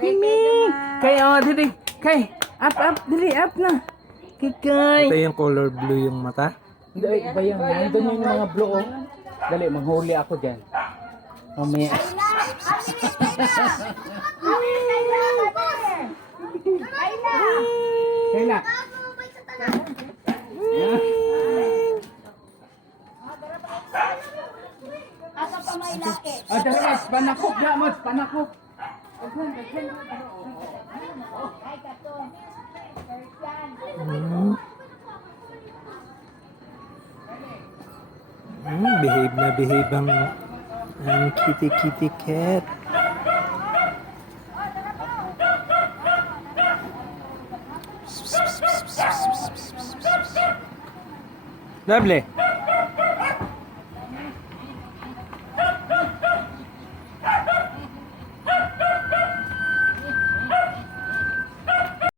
Mimi. Kay, dili. Kay, up, dili, up na. Kikay. Ito yung color blue yung mata. Hindi, iba yan. Nandun yung mga blue, oh. Dali, manghuli ako dyan. Mamaya. Kayla. Asa pa may laki? Mas, panakop na, mas, panakop. Ay, kato. Behave na behave ang kitty cat. Lovely.